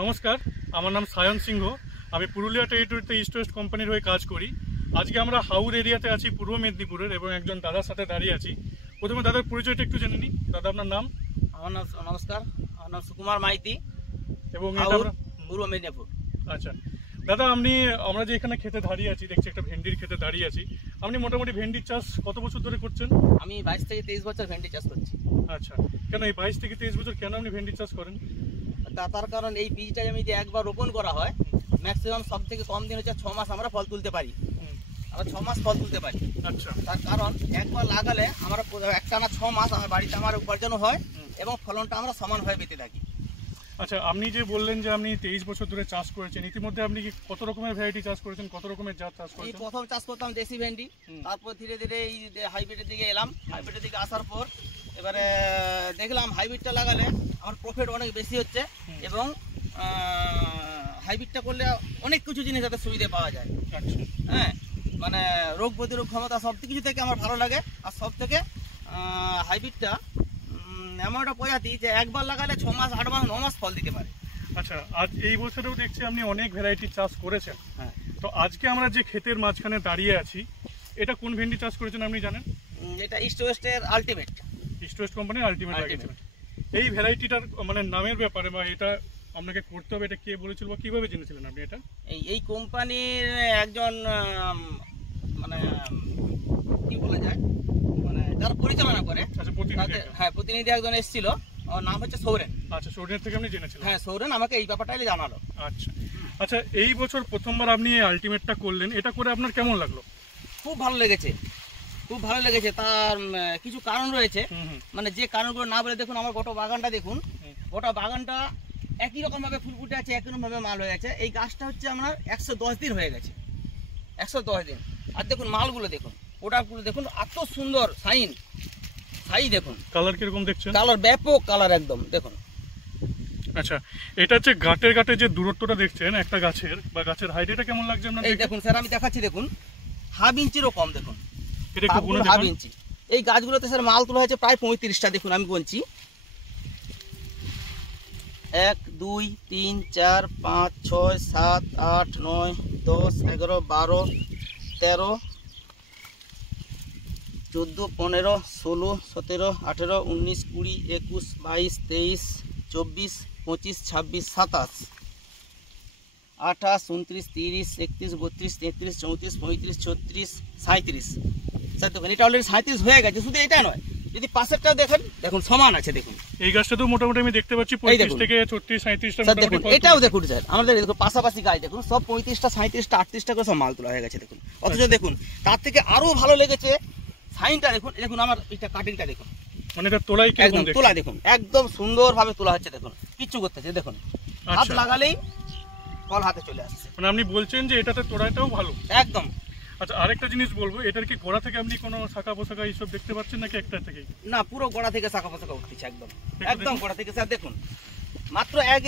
নমস্কার, আমার নাম সায়ন সিংহ। আমি পুরুলিয়া টেরিটরিতে ইস্ট ওয়েস্ট কোম্পানির হয়ে কাজ করি। আজকে আমরা হাওর এরিয়াতে আছি, পূর্ব মেদিনীপুরের, এবং একজন দাদার সাথে দাঁড়িয়ে আছি। প্রথমে দাদার পরিচয়টা একটু জেনে নিই। দাদা, আপনার নাম? আমার নাম নমস্কার, আমার নাম সুকুমার মাইতি এবং পূর্ব মেদিনীপুর। আচ্ছা দাদা, আমরা যে এখানে খেতে দাঁড়িয়ে আছি, দেখছি একটা ভেন্ডির খেতে দাঁড়িয়ে আছি। আপনি মোটামুটি ভেন্ডির চাষ কত বছর ধরে করছেন? আমি 22 থেকে 23 বছর ভেন্ডি চাষ করছি। আচ্ছা, কেন এই 22 থেকে 23 বছর কেন আপনি ভেন্ডি চাষ করেন? তার কারণ এই বীজটা আমি যে একবার রোপণ করা হয়, ম্যাক্সিমাম সব থেকে কম দিন হচ্ছে 6 মাস আমরা ফল তুলতে পারি। আমরা 6 মাস ফল তুলতে পারি। আচ্ছা, তার কারণ একবার লাগালে আমরা একটানা 6 মাস আমার বাড়িতে আমার উপার্জনও হয় এবং ফলনটা আমরা সমানভাবে পেতে থাকি। আচ্ছা, আপনি যে বললেন যে আপনি 23 বছর ধরে চাষ করেছেন, ইতিমধ্যে আপনি কি কত রকমের ভ্যারাইটি চাষ করেছেন, কত রকমের জাত চাষ এই করেছেন? প্রথম চাষ করতাম দেশি ভেন্ডি, তারপর ধীরে ধীরে এই হাইব্রিডের দিকে এলাম। হাইব্রিডের দিকে আসার পর এবারে দেখলাম হাইব্রিডটা লাগালে আমার প্রফিট অনেক বেশি হচ্ছে এবং হাইব্রিডটা করলে অনেক কিছু জিনিস যাতে সুবিধা পাওয়া যায়। আচ্ছা, হ্যাঁ, মানে রোগ প্রতিরোধ ক্ষমতা সব কিছু থেকে আমার ভালো লাগে। আর সব থেকে হাইব্রিডটা এমন একটা প্রজাতি যে একবার লাগালে 6 মাস 8 মাস 9 মাস ফল দিতে পারে। আচ্ছা, আজ এই বছরেও দেখছি আপনি অনেক ভ্যারাইটি চাষ করেছেন। হ্যাঁ, তো আজকে আমরা যে ক্ষেতের মাঝখানে দাঁড়িয়ে আছি, এটা কোন ভেন্ডি চাষ করেছেন আপনি জানেন? এটা ইস্ট ওয়েস্টের আলটিমেট, ইস্ট ওয়েস্ট কোম্পানির আলটিমেট লাগিয়েছেন। এই ভ্যারাইটিটার মানে নামের ব্যাপারে বা এটা আপনাকে করতে হবে, এটা কে বলেছিল বা কিভাবে জেনেছিলেন আপনি এটা? এই কোম্পানির একজন মানে কি বলা যায়, মানে যারা পরিচালনা করে, আচ্ছা, প্রতিনিধি। হ্যাঁ, প্রতিনিধি একজন এসেছিল, ওর নাম হচ্ছে সৌরেন। আচ্ছা, সৌরেনের থেকে আপনি জেনেছিলেন? হ্যাঁ, সৌরেন আমাকে এই ব্যাপারটাই জানালো। আচ্ছা আচ্ছা, এই বছর প্রথমবার আপনি এই আলটিমেটটা করলেন, এটা করে আপনার কেমন লাগলো? খুব ভালো লেগেছে, খুব ভালো লেগেছে। তার কিছু কারণ রয়েছে, মানে যে কারণগুলো না বলে দেখুন আমার গোটা বাগানটা দেখুন। গোটা বাগানটা একই রকম ভাবে ফুল ফুটে আছে, একই রকম ভাবে মাল হয়ে আছে। এই গাছটা হচ্ছে আমার 110 দিন হয়ে গেছে, 110 দিন। আর দেখুন মালগুলো দেখুন, প্রোডাক্টগুলো দেখুন, এত সুন্দর সাই দেখুন। কালার কিরকম দেখছেন? কালার ব্যাপক কালার একদম দেখুন। আচ্ছা, এটা হচ্ছে গাটে যে দূরত্বটা দেখছেন একটা গাছের বা গাছের হাইট, এটা কেমন লাগছে আপনার? এই দেখুন স্যার, আমি দেখাচ্ছি দেখুন, হাফ ইঞ্চিরও কম দেখুন, এটা একটু গুনে হাফ দেখুন। ইঞ্চি। এই গাছগুলোতে স্যার মাল তোলা হয়েছে প্রায় 35টা। দেখুন আমি গুনছি, 1 2 3 4 5 6 7 8 9 10 11 12 13 14 15 16 17 18 19 20 21 22 23 24 25 26 27 28 29 30 31 32 33 34 35 36 37। স্যার দেখুন এটা অলরেডি 37 হয়ে গেছে। শুধু এটা নয়, যদি পাশেরটাও দেখেন, দেখুন সমান আছে। দেখুন এই গাছটা তো মোটামুটি আমি দেখতে পাচ্ছি 35 থেকে 36 37টা স্যার দেখুন, মোটামুটি। এটাও দেখুন স্যার, আমাদের দেখুন পাশাপাশি গাছ দেখুন, সব 35টা 37টা 38টা করে সব মাল তোলা হয়ে গেছে দেখুন। অথচ দেখুন তার থেকে আরো ভালো লেগেছে সাইনটা দেখুন। দেখুন আমার এটা কাটিংটা দেখুন, মানে এটা তোলাই কি একদম তোলা দেখুন, একদম সুন্দরভাবে তোলা হচ্ছে দেখুন, কিচ্ছু করতেছে দেখুন, হাত লাগালেই ফল হাতে চলে আসছে। মানে আপনি বলছেন যে এটাতে তোড়াটাও ভালো একদম। আচ্ছা, আরেকটা জিনিস বলবো, এটার কি গোড়া থেকে আপনি কোনো শাখা পোশাখা এইসব দেখতে পাচ্ছেন নাকি একটা থেকেই? না, পুরো গোড়া থেকে শাখা পোশাখা উঠতেছে একদম, একদম গোড়া থেকে। স্যার দেখুন মাত্র 1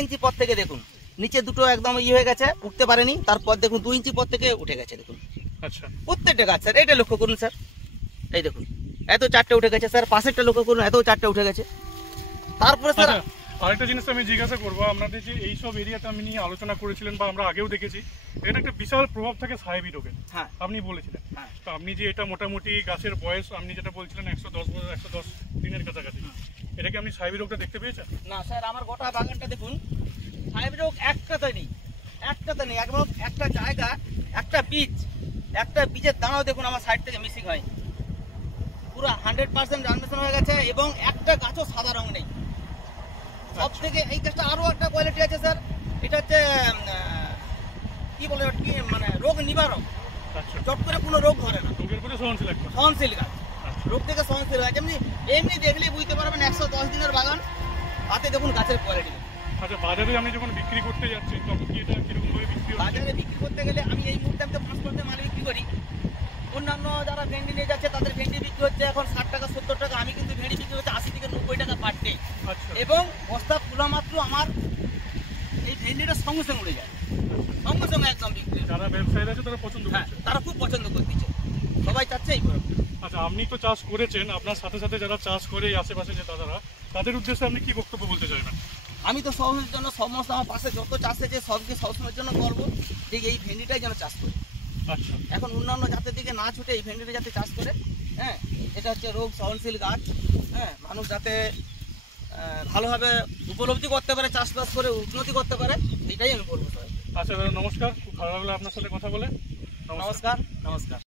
ইঞ্চি পর থেকে দেখুন নিচে দুটো একদম হয়ে গেছে, উঠতে পারেনি। তারপর দেখুন 2 ইঞ্চি পর থেকে উঠে গেছে দেখুন। আচ্ছা, প্রত্যেকটা গাছ স্যার এটা লক্ষ্য করুন স্যার, এই দেখুন এত 4টে উঠে গেছে স্যার। পাশেরটা লক্ষ্য করুন, এত 4টে উঠে গেছে। তারপরে স্যার আরেকটা জিনিস আমি জিজ্ঞাসা করবো, আপনাদের যে এইসব এরিয়াতে আমি নিয়ে আলোচনা করেছিলেন বা আমরা আগেও দেখেছি, এটা একটা বিশাল প্রভাব থাকে সাহেবি রোগের। হ্যাঁ, আপনি বলেছিলেন। হ্যাঁ, তো আপনি যে এটা মোটামুটি গাছের বয়স আপনি যেটা বলছিলেন 110 দিনের কাছাকাছি, এটা কি আপনি সাহেবি রোগটা দেখতে পেয়েছেন? না স্যার, আমার গোটা বাগানটা দেখুন সাহেবি রোগ একটাতে নেই, একটাতে নেই। একদম একটা জায়গা, একটা বীজের দানাও দেখুন আমার সাইড থেকে মিসিং হয়, পুরো 100% জার্মিনেশন হয়ে গেছে এবং একটা গাছও সাদা রং নেই। সব থেকে এই গাছটা আরো একটা কোয়ালিটি আছে স্যার, এটা হচ্ছে কি বলে কি মানে রোগ নিবারক। চট করে কোনো রোগ ধরে না, রোগের প্রতি সহনশীল গাছ, রোগ থেকে সহনশীল গাছ। এমনি দেখলেই বুঝতে পারবেন 110 দিনের বাগান, তাতে দেখুন গাছের কোয়ালিটি। আচ্ছা, বাজারে আপনি যখন বিক্রি করতে যাচ্ছেন তখন কি এটা কিরকম ভাবে বিক্রি হয়? বাজারে বিক্রি করতে গেলে আমি এই মুহূর্তে 5% মাল বিক্রি করি। অন্যান্য যারা ভেন্ডি নিয়ে যাচ্ছে তাদের ভেন্ডি বিক্রি হচ্ছে এখন 60 টাকা 70 টাকা, আমি কিন্তু ভেন্ডি বিক্রি হচ্ছে 80 থেকে 90 টাকা পার ডে। এবং বস্তা খোলা মাত্র আমার এই ভেন্ডিটা সঙ্গে সঙ্গে উড়ে যায়, সঙ্গে সঙ্গে একদম বিক্রি। যারা ব্যবসায়ীরা আছে তারা পছন্দ করছে, তারা খুব পছন্দ করতেছে, সবাই চাচ্ছে এই করে। আচ্ছা, আপনি তো চাষ করেছেন, আপনার সাথে সাথে যারা চাষ করে আশেপাশে যে দাদারা, তাদের উদ্দেশ্যে আপনি কি বক্তব্য বলতে চাইবেন? আমি তো সবসময়ের জন্য সমস্ত আমার পাশে যত চাষ আছে সবকে সবসময়ের জন্য করবো, ঠিক এই ভেন্ডিটাই যেন চাষ করি। আচ্ছা, এখন অন্যান্য জাতের দিকে না ছুটে এই ভেন্ডিটা যাতে চাষ করে, হ্যাঁ, এটা হচ্ছে রোগ সহনশীল গাছ, হ্যাঁ, মানুষ যাতে ভালোভাবে উপলব্ধি করতে পারে, চাষবাস করে উন্নতি করতে পারে, এটাই আমি বলবো সবাই। আচ্ছা দাদা নমস্কার, খুব ভালো লাগলো আপনার সাথে কথা বলে। নমস্কার। নমস্কার।